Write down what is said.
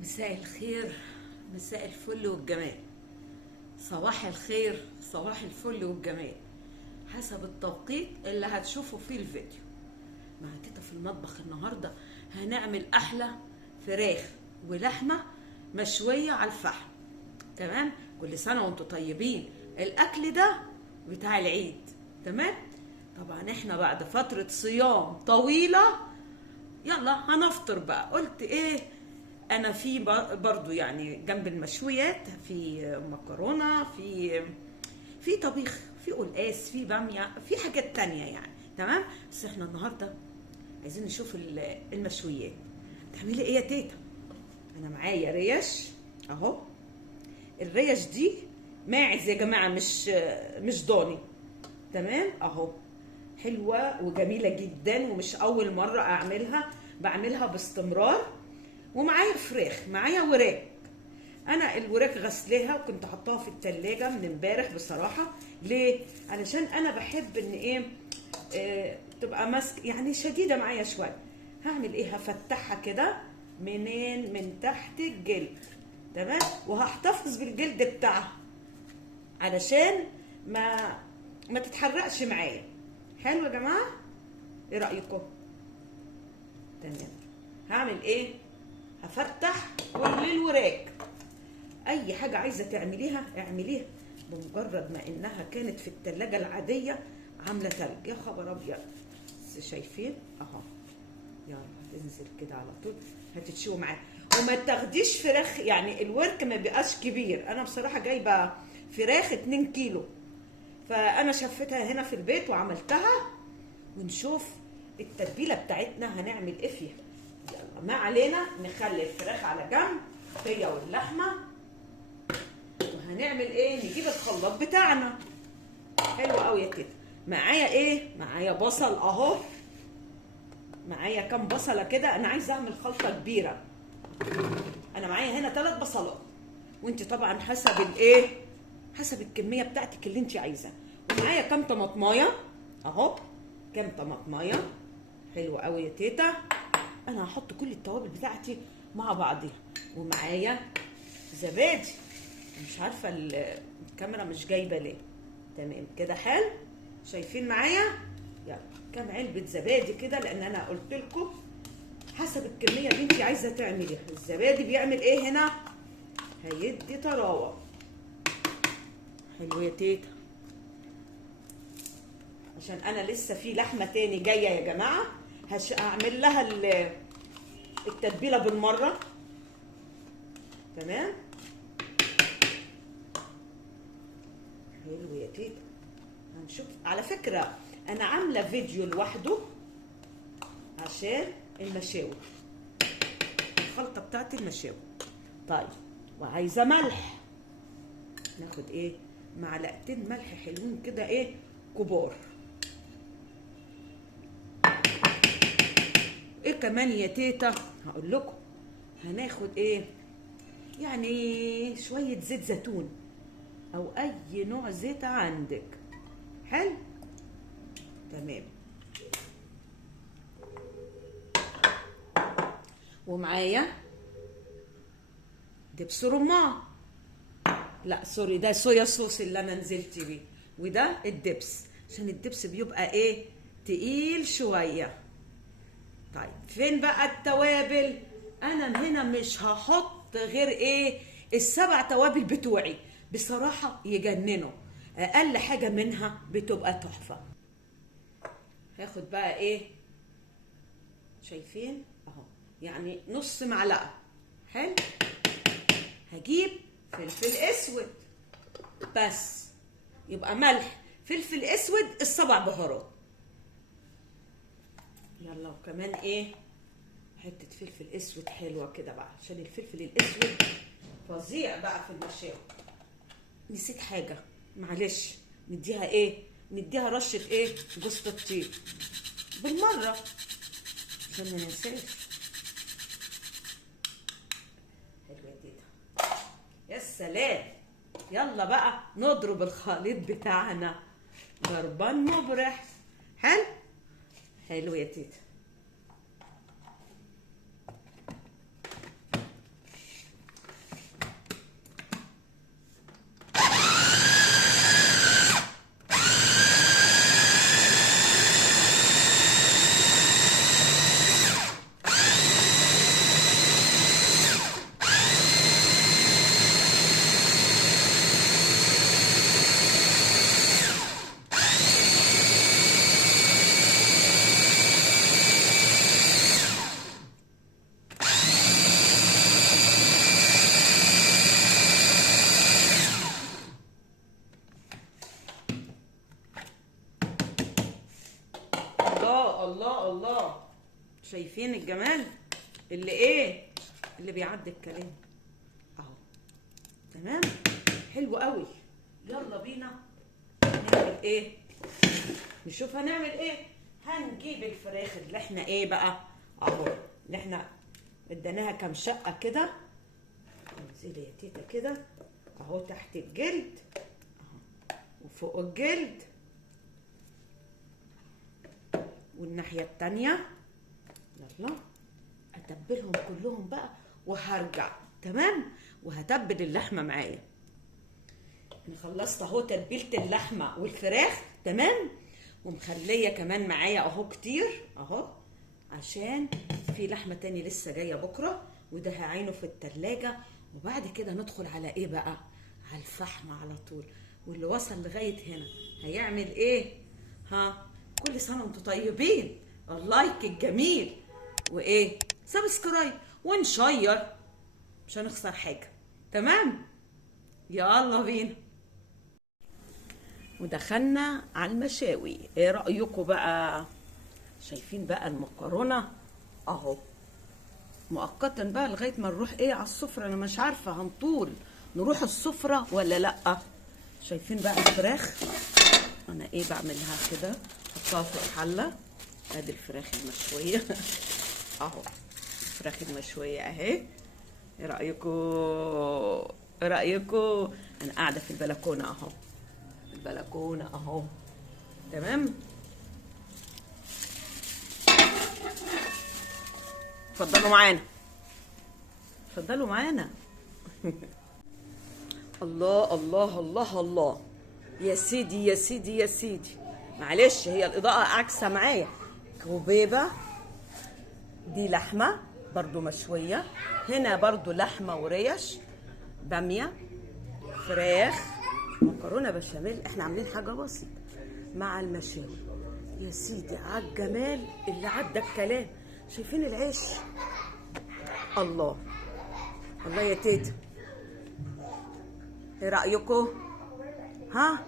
مساء الخير، مساء الفل والجمال، صباح الخير، صباح الفل والجمال، حسب التوقيت اللي هتشوفوا فيه الفيديو. مع تيتا في المطبخ النهاردة هنعمل أحلى فراخ ولحمة مشوية على الفحم. تمام، كل سنة وانتم طيبين. الأكل ده بتاع العيد. تمام، طبعا احنا بعد فترة صيام طويلة يلا هنفطر بقى. قلت ايه، انا في برضو يعني جنب المشويات في مكرونه، في طبيخ، في قلقاس، في باميه، في حاجات تانية يعني. تمام، بس احنا النهارده عايزين نشوف المشويات. تعملي ايه يا تيتا؟ انا معايا ريش اهو. الريش دي ماعز يا جماعه، مش ضاني. تمام اهو، حلوه وجميله جدا ومش اول مره اعملها، بعملها باستمرار. ومعايا فراخ، معايا وراك. انا الوراك غسلاها وكنت حطاها في التلاجة من امبارح بصراحه. ليه؟ علشان انا بحب ان ايه، تبقى ماسك يعني شديده معايا شويه. هعمل ايه؟ هفتحها كده منين؟ من تحت الجلد. تمام، وهحتفظ بالجلد بتاعها علشان ما ما تتحرقش معايا. حلو يا جماعه، ايه رايكم؟ تمام، هعمل ايه؟ هفتح كل الوراك. اي حاجه عايزه تعمليها اعمليها بمجرد ما انها كانت في التلاجة العاديه عامله تلج. يا خبر ابيض، بس شايفين اهو. يلا تنزل كده على طول، هتتشوي معاها. وما تاخديش فراخ، يعني الورك ما بيبقاش كبير. انا بصراحه جايبه فراخ 2 كيلو، فانا شفتها هنا في البيت وعملتها. ونشوف التتبيله بتاعتنا هنعمل ايه فيها. يلا ما علينا، نخلي الفراخ على جنب هي واللحمه. وهنعمل ايه؟ نجيب الخلاط بتاعنا. حلو قوي يا تيتا. معايا ايه؟ معايا بصل اهو. معايا كام بصله كده، انا عايزه اعمل خلطه كبيره. انا معايا هنا 3 بصلات، وانت طبعا حسب الايه، حسب الكميه بتاعتك اللي انت عايزاها. ومعايا كام طماطمايه اهو، كام طماطمايه. حلو قوي يا تيتا. انا هحط كل التوابل بتاعتي مع بعضيها. ومعايا زبادي، مش عارفه الكاميرا مش جايبه ليه. تمام كده، حلو. شايفين معايا؟ يلا كام علبه زبادي كده، لان انا قلت لكم حسب الكميه اللي انت عايزه تعمليها. الزبادي بيعمل ايه هنا؟ هيدي طراوه. حلو يا تيتا، عشان انا لسه في لحمه تاني جايه يا جماعه، هعمل لها التتبيله بالمره. تمام، حلو يا تيتا. هنشوف على فكره، انا عامله فيديو لوحده عشان المشاوي، الخلطه بتاعت المشاوي. طيب، وعايزه ملح. ناخد ايه؟ معلقتين ملح حلوين كده، ايه، كبار. ايه كمان يا تيتا؟ هقول لكم هناخد ايه، يعني شويه زيت زيتون او اي نوع زيت عندك. حلو، تمام. ومعايا دبس رمان، لا سوري، ده صويا صوص اللي انا نزلت بيه. وده الدبس، عشان الدبس بيبقى ايه، تقيل شويه. طيب فين بقى التوابل؟ انا هنا مش هحط غير ايه، ال7 توابل بتوعي. بصراحه يجننوا، اقل حاجه منها بتبقى تحفه. هاخد بقى ايه، شايفين اهو، يعني نص معلقه. حلو، هجيب فلفل اسود بس، يبقى ملح، فلفل اسود، ال7 بهارات. يلا وكمان ايه، حته فلفل اسود حلوه كده بقى، عشان الفلفل الاسود فظيع بقى في المشاوي. نسيت حاجه، معلش. نديها ايه، نديها رشه ايه، جوز الطيب بالمره عشان ما ننساش. حلو يا تيتا، يا سلام. يلا بقى نضرب الخليط بتاعنا ضربان مبرح. حلو، حلو يا تيتا. شايفين الجمال اللي ايه اللي بيعدي الكلام اهو. تمام، حلو قوي. يلا بينا نعمل ايه؟ نشوف هنعمل ايه. هنجيب الفراخ اللي احنا ايه بقى اهو، اللي احنا اديناها كام شقه كده. انزلي يا تيتا كده اهو تحت الجلد اهو وفوق الجلد والناحيه التانيه. يلا اتبلهم كلهم بقى وهرجع. تمام، وهتبل اللحمه معايا. انا خلصت اهو تتبيله اللحمه والفراخ. تمام، ومخليه كمان معايا اهو كتير اهو، عشان في لحمه تاني لسه جايه بكره، وده هعينه في التلاجة. وبعد كده ندخل على ايه بقى؟ على الفحم على طول. واللي وصل لغايه هنا هيعمل ايه؟ ها، كل سنه وانتم طيبين. اللايك الجميل وايه سبسكرايب ونشير، مش هنخسر حاجه. تمام، يلا بينا. ودخلنا على المشاوي. ايه رايكم بقى؟ شايفين بقى المكرونه اهو، مؤقتا بقى لغايه ما نروح ايه على السفره. انا مش عارفه هنطول نروح السفره ولا لا. شايفين بقى الفراخ انا ايه بعملها كده، احطها في الحله. ادي الفراخ المشويه اهو، الفراخ المشويه اهي. ايه رايكم؟ ايه رايكم؟ انا قاعده في البلكونه اهو، البلكونه اهو. تمام، اتفضلوا معانا، اتفضلوا معانا. الله الله الله الله، يا سيدي يا سيدي يا سيدي. معلش هي الاضاءه عاكسه معايا. كوبيبه دي لحمه برضو مشويه، هنا برضو لحمه وريش، باميه، فراخ، مكرونه بشاميل. احنا عاملين حاجه بسيطه مع المشاوي. يا سيدي على الجمال اللي عدى الكلام. شايفين العيش؟ الله الله يا تيتا، ايه رايكم؟ ها